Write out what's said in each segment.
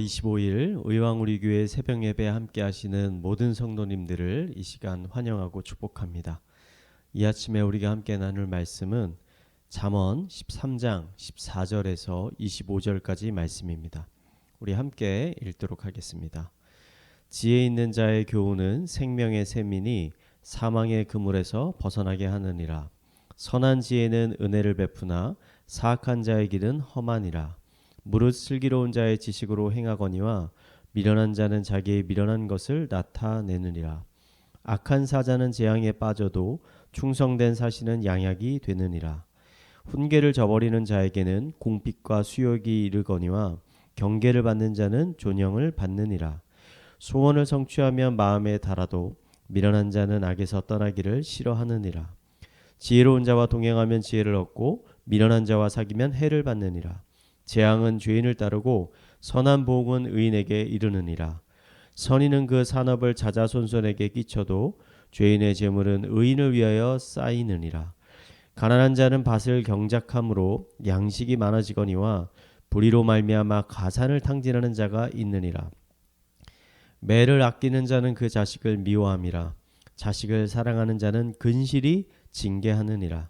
6월 25일 의왕우리교회 새벽예배 함께 하시는 모든 성도님들을 이 시간 환영하고 축복합니다. 이 아침에 우리가 함께 나눌 말씀은 잠언 13장 14절에서 25절까지 말씀입니다. 우리 함께 읽도록 하겠습니다. 지혜 있는 자의 교훈은 생명의 샘이니 사망의 그물에서 벗어나게 하느니라. 선한 지혜는 은혜를 베푸나 사악한 자의 길은 험하니라. 무릇 슬기로운 자의 지식으로 행하거니와 미련한 자는 자기의 미련한 것을 나타내느니라. 악한 사자는 재앙에 빠져도 충성된 사신은 양약이 되느니라. 훈계를 저버리는 자에게는 공핍과 수욕이 이르거니와 경계를 받는 자는 존영을 받느니라. 소원을 성취하면 마음에 달아도 미련한 자는 악에서 떠나기를 싫어하느니라. 지혜로운 자와 동행하면 지혜를 얻고 미련한 자와 사귀면 해를 받느니라. 재앙은 죄인을 따르고 선한 보응은 의인에게 이르느니라. 선인은 그 산업을 자자손손에게 끼쳐도 죄인의 재물은 의인을 위하여 쌓이느니라. 가난한 자는 밭을 경작함으로 양식이 많아지거니와 불의로 말미암아 가산을 탕진하는 자가 있느니라. 매를 아끼는 자는 그 자식을 미워함이라. 자식을 사랑하는 자는 근실이 징계하느니라.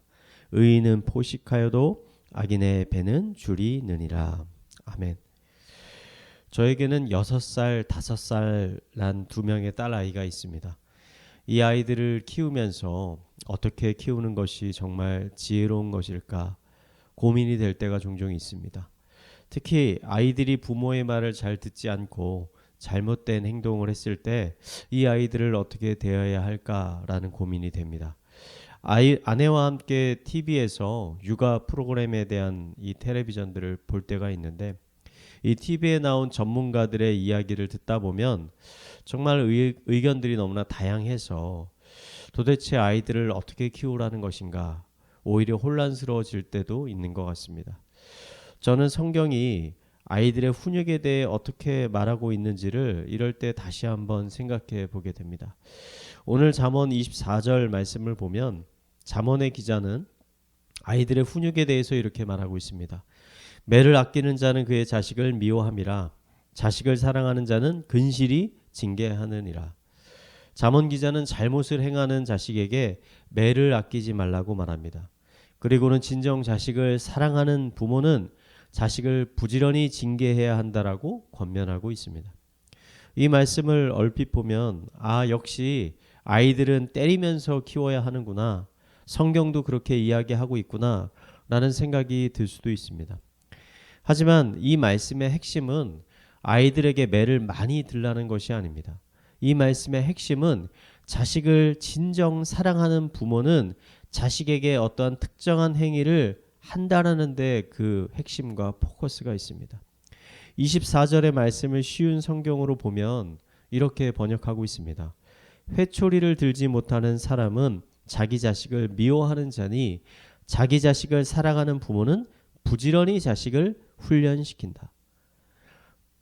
의인은 포식하여도 악인의 배는 줄이느니라. 아멘. 저에게는 6살, 5살 난 2명의 딸아이가 있습니다. 이 아이들을 키우면서 어떻게 키우는 것이 정말 지혜로운 것일까 고민이 될 때가 종종 있습니다. 특히 아이들이 부모의 말을 잘 듣지 않고 잘못된 행동을 했을 때 이 아이들을 어떻게 대해야 할까라는 고민이 됩니다. 아내와 함께 TV에서 육아 프로그램에 대한 이 텔레비전들을 볼 때가 있는데 이 TV에 나온 전문가들의 이야기를 듣다 보면 정말 의견들이 너무나 다양해서 도대체 아이들을 어떻게 키우라는 것인가 오히려 혼란스러워질 때도 있는 것 같습니다. 저는 성경이 아이들의 훈육에 대해 어떻게 말하고 있는지를 이럴 때 다시 한번 생각해 보게 됩니다. 오늘 잠언 24절 말씀을 보면 잠언의 기자는 아이들의 훈육에 대해서 이렇게 말하고 있습니다. 매를 아끼는 자는 그의 자식을 미워함이라. 자식을 사랑하는 자는 근실이 징계하느니라. 잠언 기자는 잘못을 행하는 자식에게 매를 아끼지 말라고 말합니다. 그리고는 진정 자식을 사랑하는 부모는 자식을 부지런히 징계해야 한다라고 권면하고 있습니다. 이 말씀을 얼핏 보면 역시 아이들은 때리면서 키워야 하는구나. 성경도 그렇게 이야기하고 있구나 라는 생각이 들 수도 있습니다. 하지만 이 말씀의 핵심은 아이들에게 매를 많이 들라는 것이 아닙니다. 이 말씀의 핵심은 자식을 진정 사랑하는 부모는 자식에게 어떠한 특정한 행위를 한다라는 데 그 핵심과 포커스가 있습니다. 24절의 말씀을 쉬운 성경으로 보면 이렇게 번역하고 있습니다. 회초리를 들지 못하는 사람은 자기 자식을 미워하는 자니 자기 자식을 사랑하는 부모는 부지런히 자식을 훈련시킨다.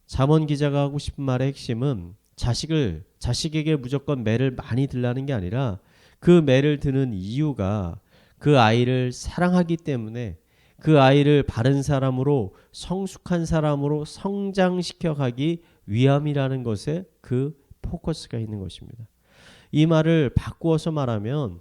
잠언 기자가 하고 싶은 말의 핵심은 자식에게 무조건 매를 많이 들라는 게 아니라 그 매를 드는 이유가 그 아이를 사랑하기 때문에 그 아이를 바른 사람으로 성숙한 사람으로 성장시켜 가기 위함이라는 것에 그 포커스가 있는 것입니다. 이 말을 바꾸어서 말하면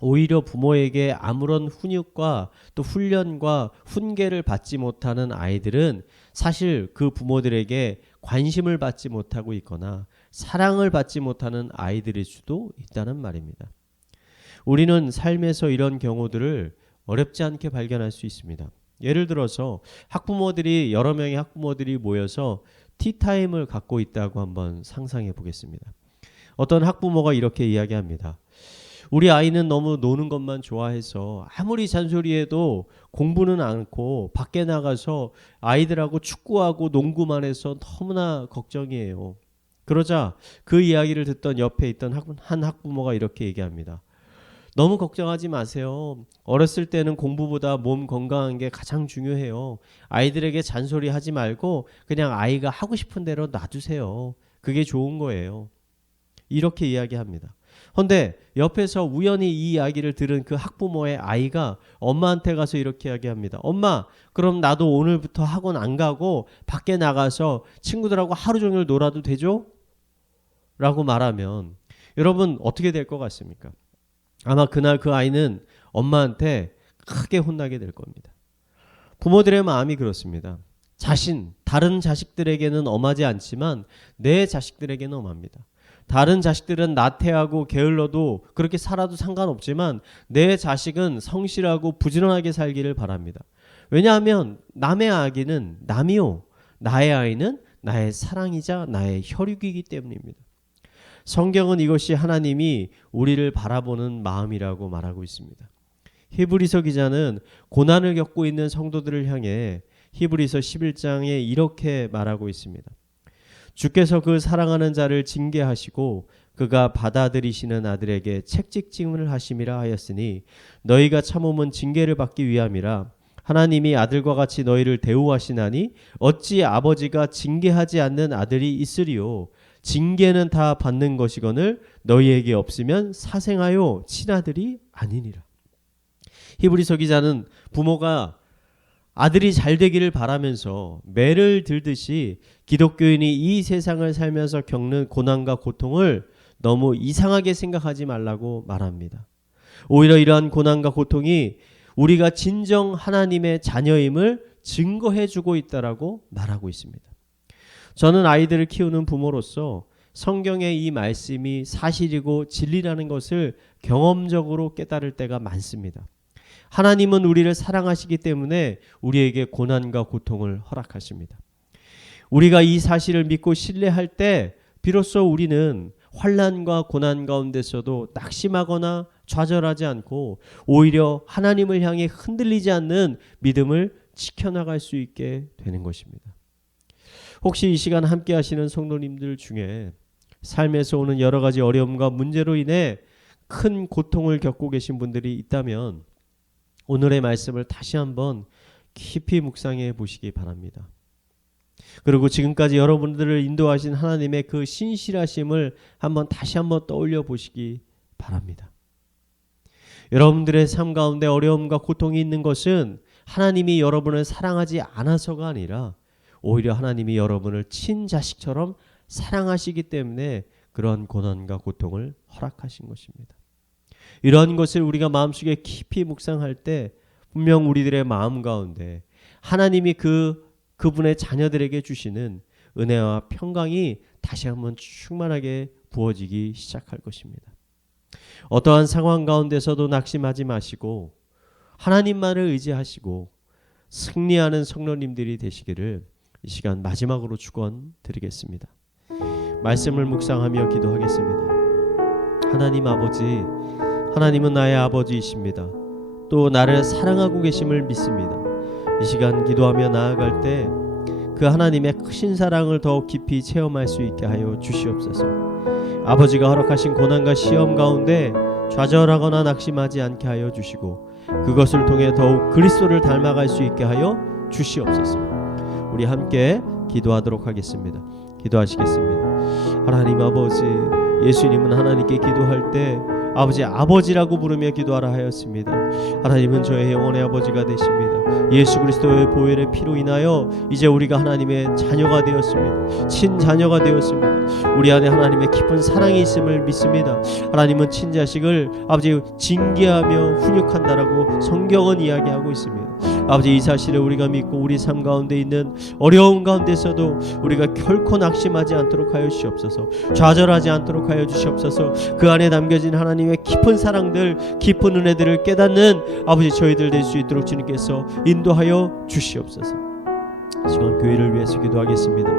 오히려 부모에게 아무런 훈육과 또 훈련과 훈계를 받지 못하는 아이들은 사실 그 부모들에게 관심을 받지 못하고 있거나 사랑을 받지 못하는 아이들일 수도 있다는 말입니다. 우리는 삶에서 이런 경우들을 어렵지 않게 발견할 수 있습니다. 예를 들어서 여러 명의 학부모들이 모여서 티타임을 갖고 있다고 한번 상상해 보겠습니다. 어떤 학부모가 이렇게 이야기합니다. 우리 아이는 너무 노는 것만 좋아해서 아무리 잔소리해도 공부는 않고 밖에 나가서 아이들하고 축구하고 농구만 해서 너무나 걱정이에요. 그러자 그 이야기를 듣던 옆에 있던 한 학부모가 이렇게 얘기합니다. 너무 걱정하지 마세요. 어렸을 때는 공부보다 몸 건강한 게 가장 중요해요. 아이들에게 잔소리하지 말고 그냥 아이가 하고 싶은 대로 놔두세요. 그게 좋은 거예요. 이렇게 이야기합니다. 그런데 옆에서 우연히 이 이야기를 들은 그 학부모의 아이가 엄마한테 가서 이렇게 이야기합니다. 엄마, 그럼 나도 오늘부터 학원 안 가고 밖에 나가서 친구들하고 하루 종일 놀아도 되죠? 라고 말하면 여러분 어떻게 될 것 같습니까? 아마 그날 그 아이는 엄마한테 크게 혼나게 될 겁니다. 부모들의 마음이 그렇습니다. 다른 자식들에게는 엄하지 않지만 내 자식들에게는 엄합니다. 다른 자식들은 나태하고 게을러도 그렇게 살아도 상관없지만 내 자식은 성실하고 부지런하게 살기를 바랍니다. 왜냐하면 남의 아기는 남이요, 나의 아이는 나의 사랑이자 나의 혈육이기 때문입니다. 성경은 이것이 하나님이 우리를 바라보는 마음이라고 말하고 있습니다. 히브리서 기자는 고난을 겪고 있는 성도들을 향해 히브리서 11장에 이렇게 말하고 있습니다. 주께서 그 사랑하는 자를 징계하시고 그가 받아들이시는 아들에게 책찍증을 하심이라 하였으니 너희가 참음은 징계를 받기 위함이라. 하나님이 아들과 같이 너희를 대우하시나니 어찌 아버지가 징계하지 않는 아들이 있으리요. 징계는 다 받는 것이거늘 너희에게 없으면 사생하여 친아들이 아니니라. 히브리서 기자는 부모가 아들이 잘 되기를 바라면서 매를 들듯이 기독교인이 이 세상을 살면서 겪는 고난과 고통을 너무 이상하게 생각하지 말라고 말합니다. 오히려 이러한 고난과 고통이 우리가 진정 하나님의 자녀임을 증거해주고 있다라고 말하고 있습니다. 저는 아이들을 키우는 부모로서 성경의 이 말씀이 사실이고 진리라는 것을 경험적으로 깨달을 때가 많습니다. 하나님은 우리를 사랑하시기 때문에 우리에게 고난과 고통을 허락하십니다. 우리가 이 사실을 믿고 신뢰할 때 비로소 우리는 환난과 고난 가운데서도 낙심하거나 좌절하지 않고 오히려 하나님을 향해 흔들리지 않는 믿음을 지켜나갈 수 있게 되는 것입니다. 혹시 이 시간 함께 하시는 성도님들 중에 삶에서 오는 여러 가지 어려움과 문제로 인해 큰 고통을 겪고 계신 분들이 있다면 오늘의 말씀을 다시 한번 깊이 묵상해 보시기 바랍니다. 그리고 지금까지 여러분들을 인도하신 하나님의 그 신실하심을 다시 한번 떠올려 보시기 바랍니다. 여러분들의 삶 가운데 어려움과 고통이 있는 것은 하나님이 여러분을 사랑하지 않아서가 아니라 오히려 하나님이 여러분을 친자식처럼 사랑하시기 때문에 그런 고난과 고통을 허락하신 것입니다. 이러한 것을 우리가 마음속에 깊이 묵상할 때 분명 우리들의 마음 가운데 하나님이 그분의 자녀들에게 주시는 은혜와 평강이 다시 한번 충만하게 부어지기 시작할 것입니다. 어떠한 상황 가운데서도 낙심하지 마시고 하나님만을 의지하시고 승리하는 성도님들이 되시기를 이 시간 마지막으로 축원드리겠습니다. 말씀을 묵상하며 기도하겠습니다. 하나님 아버지, 하나님은 나의 아버지이십니다. 또 나를 사랑하고 계심을 믿습니다. 이 시간 기도하며 나아갈 때 그 하나님의 크신 사랑을 더욱 깊이 체험할 수 있게 하여 주시옵소서. 아버지가 허락하신 고난과 시험 가운데 좌절하거나 낙심하지 않게 하여 주시고 그것을 통해 더욱 그리스도를 닮아갈 수 있게 하여 주시옵소서. 우리 함께 기도하도록 하겠습니다. 기도하시겠습니다. 하나님 아버지, 예수님은 하나님께 기도할 때 아버지라고 부르며 기도하라 하였습니다. 하나님은 저의 영혼의 아버지가 되십니다. 예수 그리스도의 보혈의 피로 인하여 이제 우리가 하나님의 자녀가 되었습니다. 친자녀가 되었습니다. 우리 안에 하나님의 깊은 사랑이 있음을 믿습니다. 하나님은 친자식을 아버지 징계하며 훈육한다라고 성경은 이야기하고 있습니다. 아버지 이 사실을 우리가 믿고 우리 삶 가운데 있는 어려움 가운데서도 우리가 결코 낙심하지 않도록 하여 주시옵소서. 좌절하지 않도록 하여 주시옵소서. 그 안에 담겨진 하나님의 깊은 사랑들, 깊은 은혜들을 깨닫는 아버지 저희들 될 수 있도록 주님께서 인도하여 주시옵소서. 이 시간 교회를 위해서 기도하겠습니다.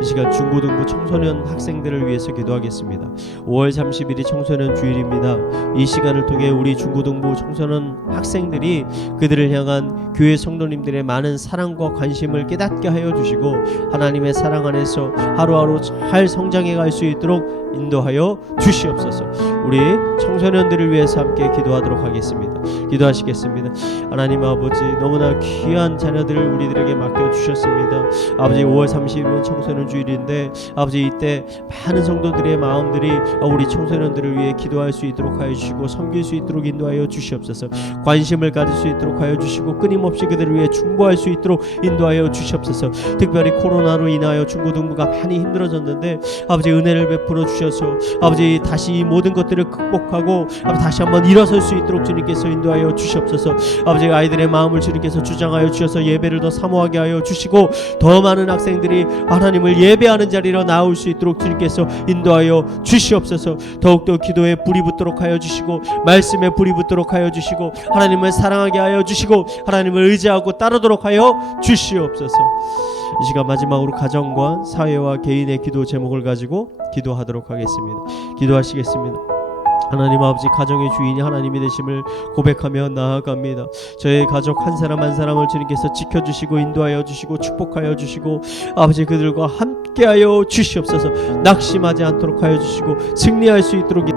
이 시간 중고등부 청소년 학생들을 위해서 기도하겠습니다. 5월 30일이 청소년 주일입니다. 이 시간을 통해 우리 중고등부 청소년 학생들이 그들을 향한 교회 성도님들의 많은 사랑과 관심을 깨닫게 하여 주시고 하나님의 사랑 안에서 하루하루 잘 성장해 갈 수 있도록 인도하여 주시옵소서. 우리 청소년들을 위해서 함께 기도하도록 하겠습니다. 기도하시겠습니다. 하나님 아버지, 너무나 귀한 자녀들을 우리들에게 맡겨주셨습니다. 주셨습니다. 아버지 5월 30일은 청소년 주일인데 아버지 이때 많은 성도들의 마음들이 우리 청소년들을 위해 기도할 수 있도록 하여 주시고 섬길 수 있도록 인도하여 주시옵소서. 관심을 가질 수 있도록 하여 주시고 끊임없이 그들을 위해 중보할 수 있도록 인도하여 주시옵소서. 특별히 코로나로 인하여 중고등부가 많이 힘들어졌는데 아버지 은혜를 베풀어 주셔서 아버지 다시 이 모든 것들을 극복하고 아버지 다시 한번 일어설 수 있도록 주님께서 인도하여 주시옵소서. 아버지 아이들의 마음을 주님께서 주장하여 주셔서 예배를 더 사모하게 하여 주시고 더 많은 학생들이 하나님을 예배하는 자리로 나올 수 있도록 주님께서 인도하여 주시옵소서. 더욱더 기도에 불이 붙도록 하여 주시고 말씀에 불이 붙도록 하여 주시고 하나님을 사랑하게 하여 주시고 하나님을 의지하고 따르도록 하여 주시옵소서. 이 시간 마지막으로 가정과 사회와 개인의 기도 제목을 가지고 기도하도록 하겠습니다. 기도하시겠습니다. 하나님 아버지, 가정의 주인이 하나님이 되심을 고백하며 나아갑니다. 저의 가족 한 사람 한 사람을 주님께서 지켜주시고 인도하여 주시고 축복하여 주시고 아버지 그들과 함께하여 주시옵소서. 낙심하지 않도록 하여 주시고 승리할 수 있도록